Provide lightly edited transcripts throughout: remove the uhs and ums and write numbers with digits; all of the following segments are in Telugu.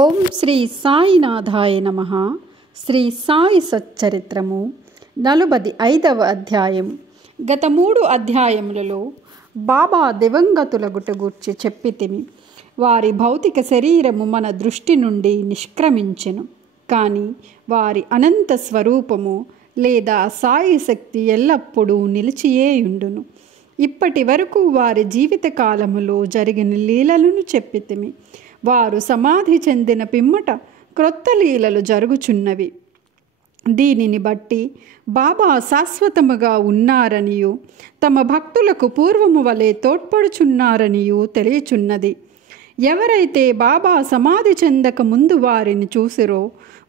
ఓం శ్రీ సాయినాథాయ నమః. శ్రీ సాయి సచ్చరిత్రము 45వ అధ్యాయం. గత 3 అధ్యాయములలో బాబా దివంగతులగుట గూర్చి చెప్పితిమి. వారి భౌతిక శరీరము మన దృష్టి నుండి నిష్క్రమించెను, కానీ వారి అనంత స్వరూపము లేదా సాయి శక్తి ఎల్లప్పుడూ నిలిచియేయుండును. ఇప్పటి వరకు వారి జీవిత కాలములో జరిగిన లీలలను చెప్పితిమి. వారు సమాధి చెందిన పిమ్మట క్రొత్త లీలలు జరుగుచున్నవి. దీనిని బట్టి బాబా శాశ్వతముగా ఉన్నారనియు తమ భక్తులకు పూర్వము వలె తోడ్పడుచున్నారనియు తెలియచున్నది. ఎవరైతే బాబా సమాధి చెందక ముందు వారిని చూసిరో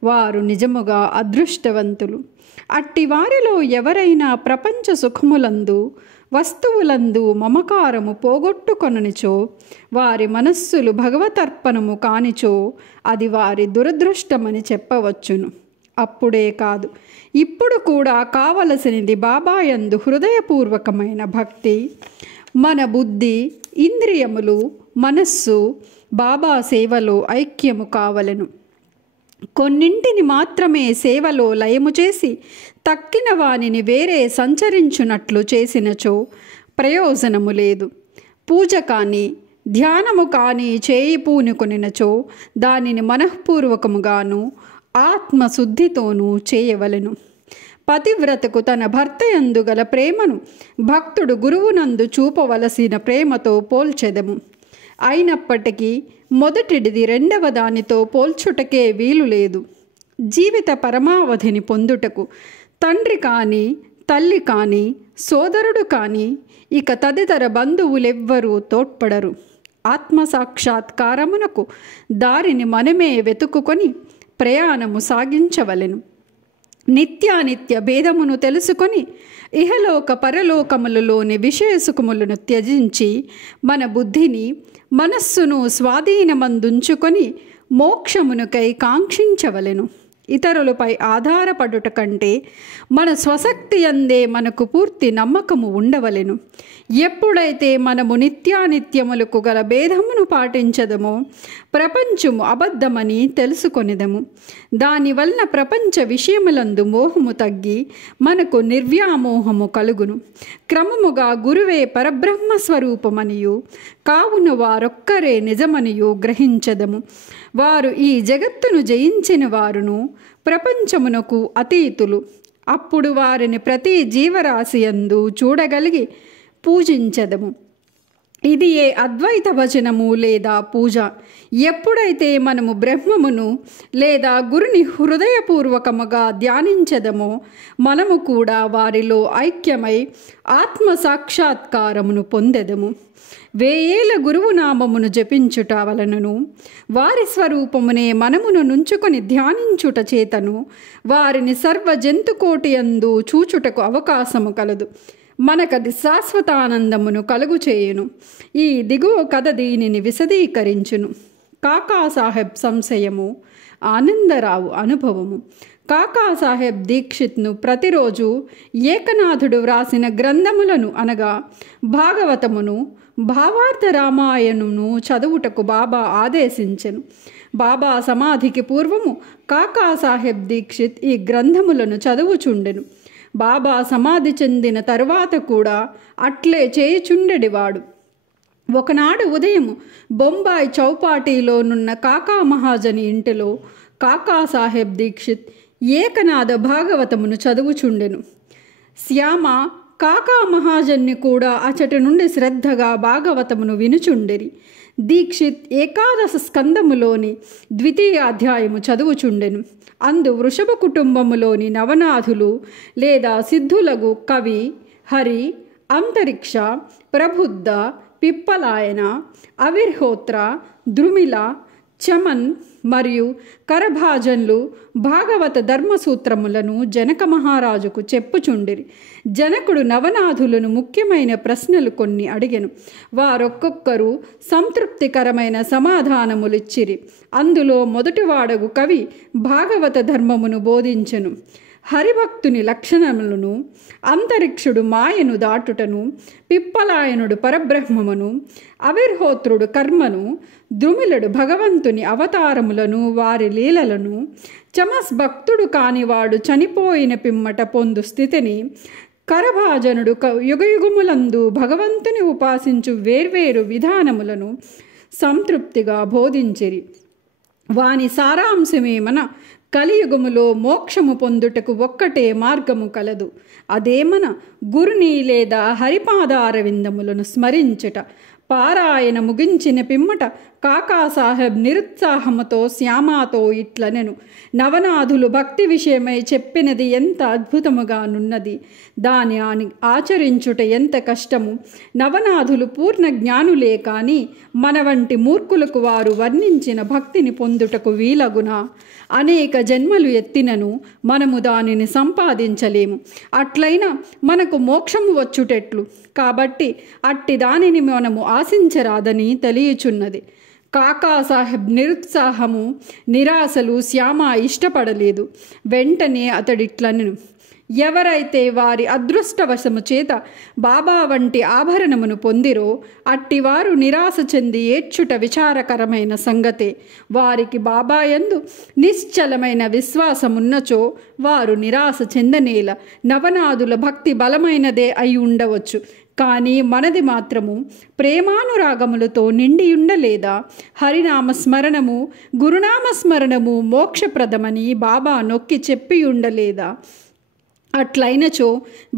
వారు నిజముగా అదృష్టవంతులు. అట్టి వారిలో ఎవరైనా ప్రపంచ సుఖములందు వస్తువులందు మమకారము పోగొట్టుకొననిచో, వారి మనస్సులు భగవతర్పణము కానిచో అది వారి దురదృష్టమని చెప్పవచ్చును. అప్పుడే కాదు, ఇప్పుడు కూడా కావలసినది బాబాయందు హృదయపూర్వకమైన భక్తి. మన బుద్ధి, ఇంద్రియములు, మనస్సు బాబా సేవలో ఐక్యము కావలెను. కొన్నింటిని మాత్రమే సేవలో లయము చేసి తక్కిన వానిని వేరే సంచరించునట్లు చేసినచో ప్రయోజనము లేదు. పూజ కానీ ధ్యానము కానీ చేయి పూనుకొనినచో దానిని మనఃపూర్వకముగాను ఆత్మశుద్ధితోనూ చేయవలెను. పతివ్రతకు తన భర్త యందు గల ప్రేమను భక్తుడు గురువునందు చూపవలసిన ప్రేమతో పోల్చెదము. అయినప్పటికీ మొదటిది రెండవ దానితో పోల్చుటకే వీలు లేదు. జీవిత పరమావధిని పొందుటకు తండ్రి కానీ, తల్లి కానీ, సోదరుడు కానీ, ఇక తదితర బంధువులెవ్వరూ తోడ్పడరు. ఆత్మసాక్షాత్కారమునకు దారిని మనమే వెతుకుకొని ప్రయాణము సాగించవలెను. నిత్యానిత్య భేదమును తెలుసుకొని ఇహలోక పరలోకములలోని విషయసుఖములను త్యజించి మన బుద్ధిని, మనస్సును స్వాధీనమందుంచుకొని మోక్షమునకై కాంక్షించవలెను. ఇతరులపై ఆధారపడుట కంటే మన స్వశక్తి యందే మనకు పూర్తి నమ్మకము ఉండవలెను. ఎప్పుడైతే మనము నిత్యానిత్యములకు గల భేదమును పాటించదమో ప్రపంచము అబద్ధమని తెలుసుకొనిదము. దానివలన ప్రపంచ విషయములందు మోహము తగ్గి మనకు నిర్వ్యామోహము కలుగును. క్రమముగా గురువే పరబ్రహ్మ స్వరూపమనియు కావున వారొక్కరే నిజమనియు గ్రహించదము. వారు ఈ జగత్తును జయించిన వారును ప్రపంచమునకు అతీతులు. అప్పుడు వారిని ప్రతి జీవరాశి యందు చూడగలిగి పూజించదము. ఇది ఏ అద్వైత భజనము లేదా పూజ. ఎప్పుడైతే మనము బ్రహ్మమును లేదా గురుని హృదయపూర్వకముగా ధ్యానించదమో మనము కూడా వారిలో ఐక్యమై ఆత్మ సాక్షాత్కారమును పొందెదము. 1000 గురువు నామమును జపించుట వలనను వారి స్వరూపమునే మనమును నుంచుకొని ధ్యానించుట చేతను వారిని సర్వ జంతుకోటి యందు చూచుటకు అవకాశము కలదు. మనకది శాశ్వతానందమును కలుగు చేయును. ఈ దిగువ కథ దీనిని విశదీకరించును. కాకాసాహెబ్ సంశయము, ఆనందరావు అనుభవము. కాకాసాహెబ్ దీక్షిత్ను ప్రతిరోజు ఏకనాథుడు వ్రాసిన గ్రంథములను అనగా భాగవతమును, భావార్థ రామాయణమును చదువుటకు బాబా ఆదేశించెను. బాబా సమాధికి పూర్వము కాకాసాహెబ్ దీక్షిత్ ఈ గ్రంథములను చదువుచుండెను. బాబా సమాధి చెందిన తరువాత కూడా అట్లే చేయుచుండెడివాడు. ఒకనాడు ఉదయం బొంబాయి చౌపాటీలోనున్న కాకా మహాజని ఇంటిలో కాకాసాహెబ్ దీక్షిత్ ఏకనాథ భాగవతమును చదువుచుండెను. శ్యామ కాకా మహాజన్ని కూడా అచటి నుండి శ్రద్ధగా భాగవతమును వినుచుండెరి. దీక్షిత్ ఏకాదశ స్కందములోని 2వ అధ్యాయము చదువుచుండెను. అందు వృషభ కుటుంబములోని నవనాథులు లేదా సిద్ధులగు కవి, హరి, అంతరిక్ష, ప్రబుద్ధ, పిప్పలాయన, అవిర్హోత్ర, ద్రుమిల, చమన్ మరియు కరభాజన్లు భాగవత ధర్మసూత్రములను జనక మహారాజుకు చెప్పుచుండిరి. జనకుడు నవనాథులను ముఖ్యమైన ప్రశ్నలు కొన్ని అడిగెను. వారొక్కొక్కరు సంతృప్తికరమైన సమాధానములిచ్చిరి. అందులో మొదటివాడగు కవి భాగవత ధర్మమును బోధించెను. హరిభక్తుని లక్షణములను, అంతరిక్షుడు మాయను దాటుటను, పిప్పలాయనుడు పరబ్రహ్మమును, అవిర్హోత్రుడు కర్మను, ద్రుమిలుడు భగవంతుని అవతారములను వారి లీలలను, చమస్ భక్తుడు కానివాడు చనిపోయిన పిమ్మట పొందు స్థితిని, కరభాజనుడు యుగయుగములందు భగవంతుని ఉపాసించు వేర్వేరు విధానములను సంతృప్తిగా బోధించిరి. వాని సారాంశమేమన కలియుగములో మోక్షము పొందుటకు ఒక్కటే మార్గము కలదు. అదేమన గురుని లేదా హరిపాదారవిందములను స్మరించుట. పారాయణ ముగించిన పిమ్మట కాకాసాహెబ్ నిరుత్సాహముతో శ్యామాతో ఇట్లనెను: నవనాథులు భక్తి విషయమై చెప్పినది ఎంత అద్భుతముగానున్నది, దాని ఆచరించుట ఎంత కష్టము. నవనాథులు పూర్ణ జ్ఞానులే కాని మన వంటి మూర్ఖులకు వారు వర్ణించిన భక్తిని పొందుటకు వీలగునా? అనేక జన్మలు ఎత్తినను మనము దానిని సంపాదించలేము. అట్లయినా మనకు మోక్షము వచ్చుటెట్లు? కాబట్టి అట్టి దానిని మనము ఆశించరాదని తెలియచున్నది. కాకాసాహెబ్ నిరుత్సాహము, నిరాశలు శ్యామ ఇష్టపడలేదు. వెంటనే అతడిట్లనెను: ఎవరైతే వారి అదృష్టవశము చేత బాబా వంటి ఆభరణమును పొందిరో అట్టివారు నిరాశ చెంది ఏడ్చుట విచారకరమైన సంగతే. వారికి బాబా యందు నిశ్చలమైన విశ్వాసమున్నచో వారు నిరాశ చెందనేల. నవనాథుల భక్తి బలమైనదే అయి ఉండవచ్చు, కానీ మనది మాత్రము ప్రేమానురాగములతో నిండియుండలేదా? హరినామస్మరణము, గురునామస్మరణము మోక్షప్రదమని బాబా నొక్కి చెప్పి ఉండలేదా? అట్లయినచో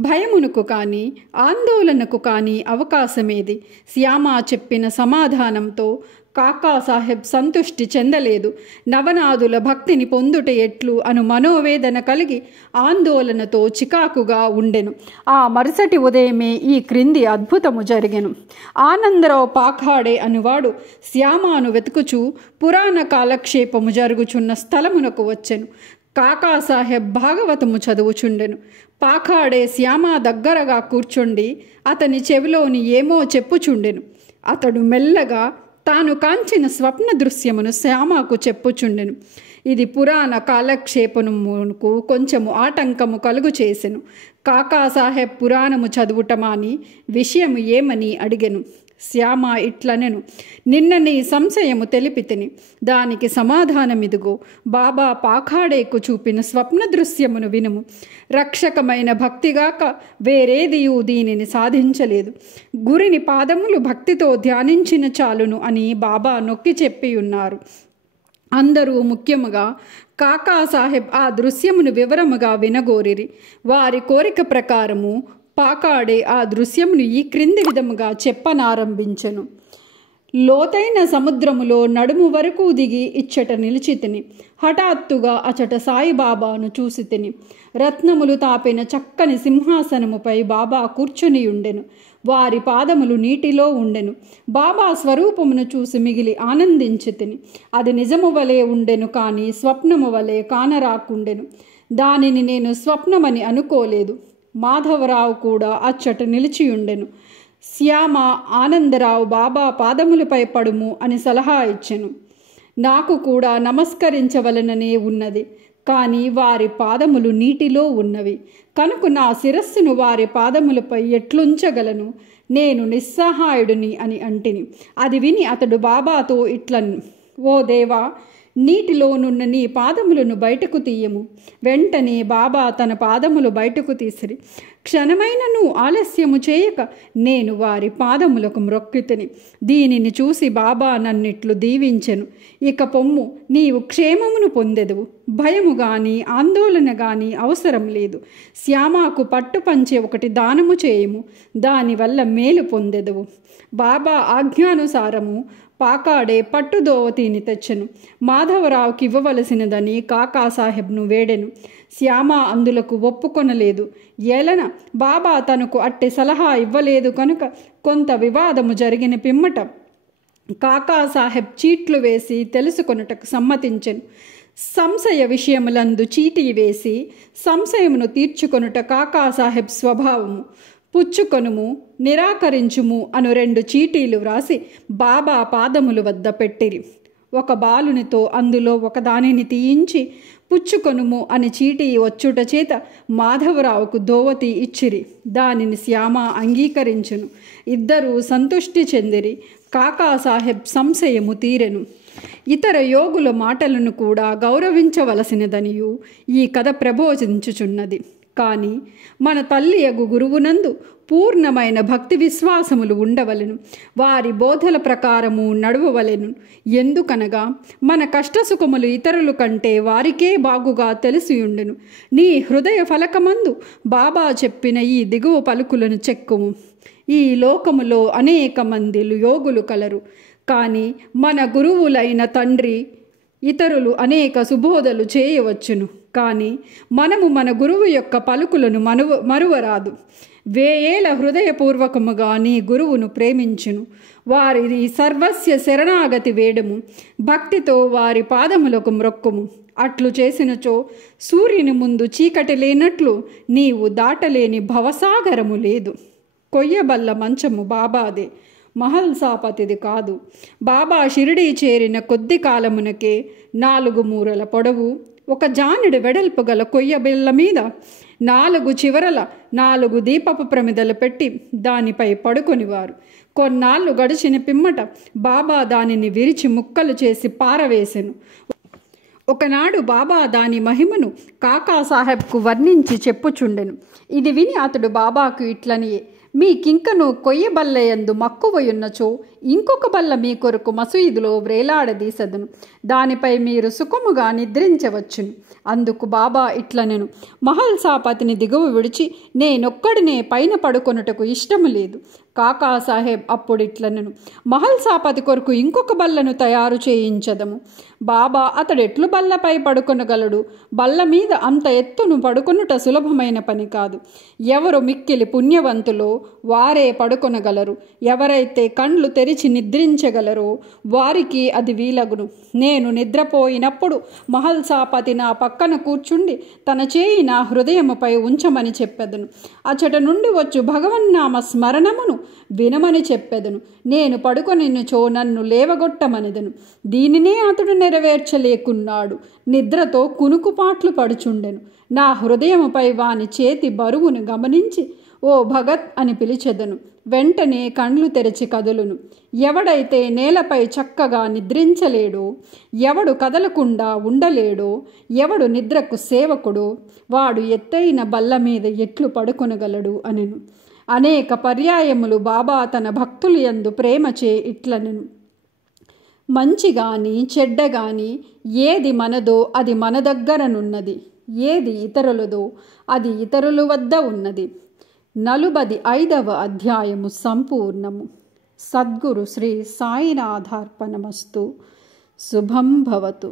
భయమునకు కానీ ఆందోళనకు కానీ అవకాశమేది? శ్యామ చెప్పిన సమాధానంతో కాకాసాహెబ్ సంతుష్టి చెందలేదు. నవనాథుల భక్తిని పొందుట ఎట్లు అను మనోవేదన కలిగి ఆందోళనతో చికాకుగా ఉండెను. ఆ మరుసటి ఉదయమే ఈ క్రింది అద్భుతము జరిగెను. ఆనందరావు పాఖాడే అనువాడు శ్యామాను వెతుకుచూ పురాణ కాలక్షేపము జరుగుచున్న స్థలమునకు వచ్చెను. కాకాసాహెబ్ భాగవతము చదువుచుండెను. పాఖాడే శ్యామ దగ్గరగా కూర్చుండి అతని చెవిలోని ఏమో చెప్పుచుండెను. అతడు మెల్లగా తాను కాంచిన స్వప్న దృశ్యమును శ్యామకు చెప్పుచుండెను. ఇది పురాణ కాలక్షేపమునకు కొంచెము ఆటంకము కలుగు చేసెను. కాకాసాహెబ్ పురాణము చదువుటమాని విషయము ఏమని అడిగెను. శ్యామ ఇట్లనెను: నిన్న నీ సంశయము తెలిపితిని, దానికి సమాధానమిదిగో. బాబా పాఖాడేకు చూపిన స్వప్న దృశ్యమును వినుము. రక్షకమైన భక్తిగాక వేరేదియూ దీనిని సాధించలేదు. గురిని పాదములు భక్తితో ధ్యానించిన చాలును అని బాబా నొక్కి చెప్పి ఉన్నారు. అందరూ ముఖ్యముగా కాకాసాహెబ్ ఆ దృశ్యమును వివరముగా వినగోరిరి. వారి కోరిక ప్రకారము పాకాడే ఆ దృశ్యమును ఈ క్రింది విధముగా చెప్పనారంభించెను. లోతైన సముద్రములో నడుము వరకు దిగి ఇచ్చట నిలిచితిని. హఠాత్తుగా అచట సాయిబాబాను చూసితిని. రత్నములు తాపిన చక్కని సింహాసనముపై బాబా కూర్చుని ఉండెను. వారి పాదములు నీటిలో ఉండెను. బాబా స్వరూపమును చూసి మిగిలి ఆనందించితిని. అది నిజము వలె ఉండెను, కానీ స్వప్నము వలె కానరాకుండెను. దానిని నేను స్వప్నమని అనుకోలేదు. మాధవరావు కూడా అచ్చట నిలిచియుండెను. శ్యామ ఆనందరావు బాబా పాదములపై పడుము అని సలహా ఇచ్చెను. నాకు కూడా నమస్కరించవలననే ఉన్నది, కానీ వారి పాదములు నీటిలో ఉన్నవి కనుక నా శిరస్సును వారి పాదములపై ఎట్లుంచగలను? నేను నిస్సహాయుడిని అని అంటిని. అది విని అతడు బాబాతో ఇట్లను: ఓ దేవా, నీటిలోనున్న నీ పాదములను బయటకు తీయము. వెంటనే బాబా తన పాదములు బయటకు తీసిరి. క్షణమైనను ఆలస్యము చేయక నేను వారి పాదములకు మ్రొక్కితిని. దీనిని చూసి బాబా నన్నిట్లు దీవించెను: ఇక పొమ్ము, నీవు క్షేమమును పొందెదవు. భయము గాని ఆందోళన గాని అవసరం లేదు. శ్యామకు పట్టు పంచె ఒకటి దానము చేయము, దానివల్ల మేలు పొందెదవు. బాబా ఆజ్ఞానుసారము పాకాడే పట్టుదోవతిని తెచ్చెను. మాధవరావుకి ఇవ్వవలసినదని కాకాసాహెబ్ను వేడెను. శ్యామ అందులకు ఒప్పుకొనలేదు. ఏలన బాబా తనకు అట్టి సలహా ఇవ్వలేదు కనుక కొంత వివాదము జరిగిన పిమ్మట కాకాసాహెబ్ చీట్లు వేసి తెలుసుకొనుటకు సమ్మతించెను. సంశయ విషయములందు చీటీ వేసి సంశయమును తీర్చుకొనుట కాకాసాహెబ్ స్వభావము. పుచ్చుకొనుము, నిరాకరించుము అను 2 చీటీలు వ్రాసి బాబా పాదముల వద్ద పెట్టిరి. ఒక బాలునితో అందులో ఒకదానిని తీయించి పుచ్చుకొనుము అని చీటీ వచ్చుట చేత మాధవరావుకు దోవతి ఇచ్చిరి. దానిని శ్యామ అంగీకరించును. ఇద్దరూ సంతుష్టి చెందిరి. కాకాసాహెబ్ సంశయము తీరెను. ఇతర యోగుల మాటలను కూడా గౌరవించవలసినదనియు ఈ కథ ప్రబోధించుచున్నది. కానీ మన తల్లియగు గురువునందు పూర్ణమైన భక్తి విశ్వాసములు ఉండవలెను. వారి బోధల ప్రకారము నడవవలెను. ఎందుకనగా మన కష్టసుఖములు ఇతరుల కంటే వారికే బాగుగా తెలిసియుండును. నీ హృదయ ఫలకమందు బాబా చెప్పిన ఈ దిగువ పలుకులను చెక్కుము. ఈ లోకములో అనేక మంది యోగులు కలరు. కానీ మన గురువులైన తండ్రి ఇతరులు అనేక సుబోధలు చేయవచ్చును. కానీ మనము మన గురువు యొక్క పలుకులను మరువరాదు. వేయేల హృదయపూర్వకముగా నీ గురువును ప్రేమించును. వారి సర్వస్య శరణాగతి వేడము. భక్తితో వారి పాదములకు మ్రొక్కుము. అట్లు చేసినచో సూర్యుని ముందు చీకటి లేనట్లు నీవు దాటలేని భవసాగరము లేదు. కొయ్యబల్ల మంచము బాబాదే, మహల్సాపతిది కాదు. బాబా షిరిడీ చేరిన కొద్ది కాలమునకే 4 మూరల పొడవు, 1 జానుడు వెడల్పు గల కొయ్యబిల్ల మీద 4 చివరల 4 దీపపు ప్రమిదలు పెట్టి దానిపై పడుకొనివారు. కొన్నాళ్ళు గడిచిన పిమ్మట బాబా దానిని విరిచి ముక్కలు చేసి పారవేసెను. ఒకనాడు బాబా దాని మహిమను కాకాసాహెబ్కు వర్ణించి చెప్పుచుండెను. ఇది విని అతడు బాబాకు ఇట్లనియే, మీకింకను కొయ్యబల్లయందు మక్కువయున్నచో ఇంకొక బల్ల మీ కొరకు మసీదులో వ్రేలాడదీసెదను. దానిపై మీరు సుఖముగా నిద్రించవచ్చును. అందుకు బాబా ఇట్లనెను, మహల్సాపతిని దిగువ విడిచి నేనొక్కడినే పైన పడుకొనుటకు ఇష్టము లేదు. కాకాసాహెబ్ అప్పుడిట్లనెను, మహల్సాపతి కొరకు ఇంకొక బల్లను తయారు చేయించదము. బాబా అతడెట్లు బల్లపై పడుకొనగలడు? బల్ల మీద అంత ఎత్తును పడుకొనుట సులభమైన పని కాదు. ఎవరు మిక్కిలి పుణ్యవంతులో వారే పడుకొనగలరు. ఎవరైతే కండ్లు తెరిచి నిద్రించగలరో వారికి అది వీలగును. నేను నిద్రపోయినప్పుడు మహల్సాపతి నా పక్కన కూర్చుండి తన చేయి నా హృదయముపై ఉంచమని చెప్పెదను. అచట నుండి వచ్చు భగవన్నామ స్మరణమును వినమని చెప్పెదను. నేను పడుకొనిచో నన్ను లేవగొట్టమనిదను. దీనినే అతడు నెరవేర్చలేకున్నాడు. నిద్రతో కునుకుపాట్లు పడుచుండెను. నా హృదయముపై వాని చేతి బరువును గమనించి ఓ భగత్ అని పిలిచెదను. వెంటనే కండ్లు తెరిచి కదులును. ఎవడైతే నేలపై చక్కగా నిద్రించలేడో, ఎవడు కదలకుండా ఉండలేడో, ఎవడు నిద్రకు సేవకుడో వాడు ఎత్తైన బల్ల మీద ఎట్లు పడుకొనగలడు అనెను. అనేక పర్యాయములు బాబా తన భక్తులు యందు ప్రేమచే ఇట్లనెను, మంచి గాని చెడ్డ గాని ఏది మనదో అది మన దగ్గరనున్నది, ఏది ఇతరులదో అది ఇతరుల వద్ద ఉన్నది. 45వ అధ్యాయము సంపూర్ణము. సద్గురు శ్రీ సాయినాథార్పణమస్తు. శుభం భవతు.